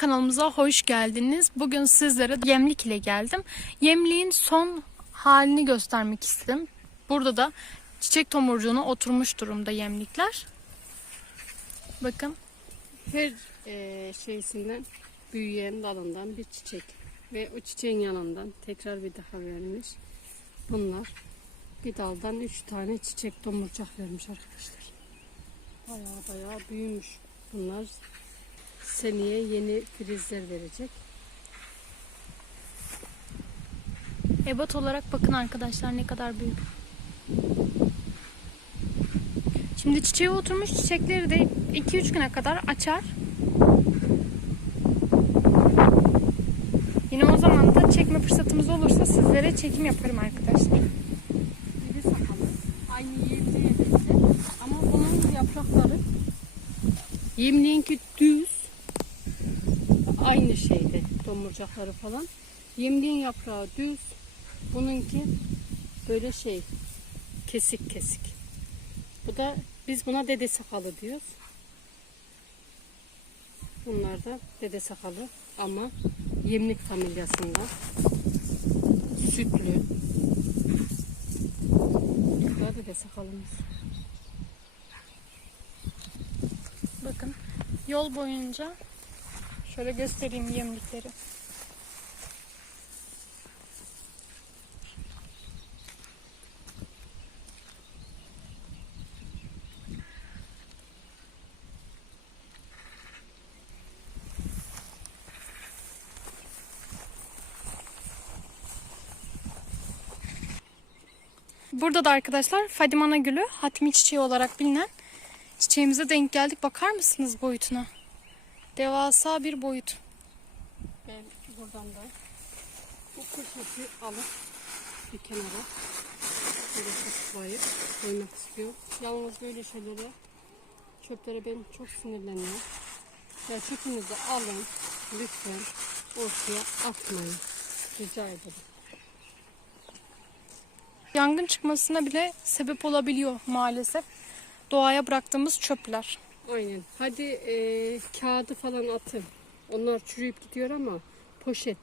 Kanalımıza hoş geldiniz. Bugün sizlere yemlik ile geldim. Yemliğin son halini göstermek istedim. Burada da çiçek tomurcuğuna oturmuş durumda yemlikler. Bakın Her e, şeysinden büyüyen dalından bir çiçek ve o çiçeğin yanından tekrar bir daha vermiş. Bunlar bir daldan üç tane çiçek tomurcak vermiş arkadaşlar. Baya baya büyümüş. Bunlar seneye yeni filizler verecek. ebat olarak bakın arkadaşlar ne kadar büyük. Şimdi çiçeğe oturmuş çiçekleri de 2-3 güne kadar açar. Yine o zaman da çekme fırsatımız olursa sizlere çekim yaparım arkadaşlar. Biri sakalı. Aynı yemliğe. Ama bunun yaprakları yemliğinki düz. Aynı şeyde tomurcakları falan. Yemliğin yaprağı düz. Bununki böyle şey kesik kesik. Bu da biz buna dede sakalı diyoruz. Bunlar da dede sakalı ama yemlik familyasından sütlü. Bu da dede sakalımız. Bakın yol boyunca şöyle göstereyim yemlikleri. Burada da arkadaşlar Fadimana gülü hatmi çiçeği olarak bilinen çiçeğimize denk geldik. Bakar mısınız boyutuna? Devasa bir boyut. Ben buradan da bu poşeti alıp bir kenara böyle toplayıp koymak istiyorum. Yalnız böyle şeylere çöplere ben çok sinirleniyorum. Ya çöpünüzü alın lütfen ortaya atmayın. Rica ederim. Yangın çıkmasına bile sebep olabiliyor maalesef. Doğaya bıraktığımız çöpler. Aynen. Hadi e, kağıdı falan atın. Onlar çürüyüp gidiyor ama poşet.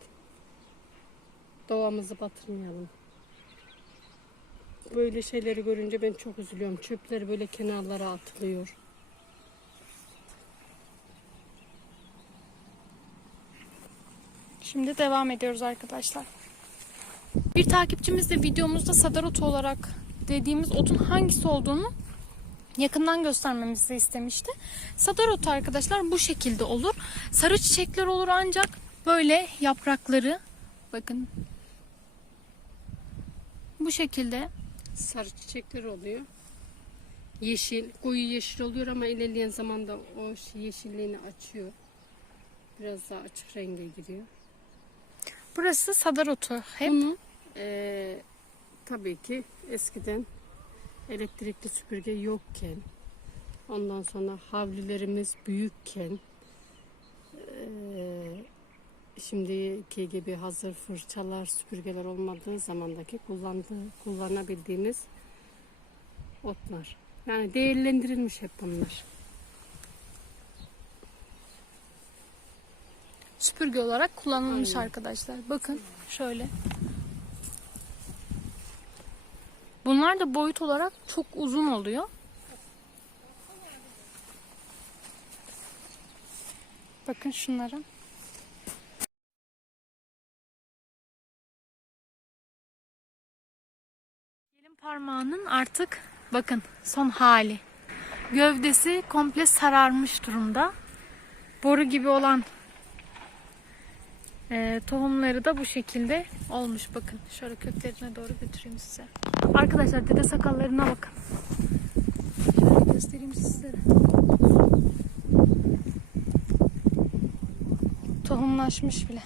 Doğamızı batırmayalım. Böyle şeyleri görünce ben çok üzülüyorum. Çöpler böyle kenarlara atılıyor. Şimdi devam ediyoruz arkadaşlar. Bir takipçimiz de videomuzda sadarot olarak dediğimiz otun hangisi olduğunu yakından göstermemizi istemişti. Sadarot arkadaşlar bu şekilde olur. Sarı çiçekler olur ancak böyle yaprakları bakın bu şekilde Sarı çiçekler oluyor. Yeşil, koyu yeşil oluyor ama ilerleyen zamanda o yeşilliğini açıyor. Biraz daha açık renge giriyor. burası sadarotu hep Bunu eee, tabii ki eskiden elektrikli süpürge yokken ondan sonra havlilerimiz büyükken eee, şimdiki gibi hazır fırçalar, süpürgeler olmadığı zamandaki kullandığı, kullanabildiğimiz otlar. Yani değerlendirilmiş hep bunlar. süpürge olarak kullanılmış Aynen. arkadaşlar. Bakın şöyle. Bunlar da boyut olarak çok uzun oluyor. Bakın şunlara. Gelin parmağının artık bakın son hali. Gövdesi komple sararmış durumda. Boru gibi olan ee, tohumları da bu şekilde olmuş bakın. Şöyle köklerine doğru götüreyim size. Arkadaşlar dede sakallarına bakın. Şöyle göstereyim sizlere. Tohumlaşmış bile.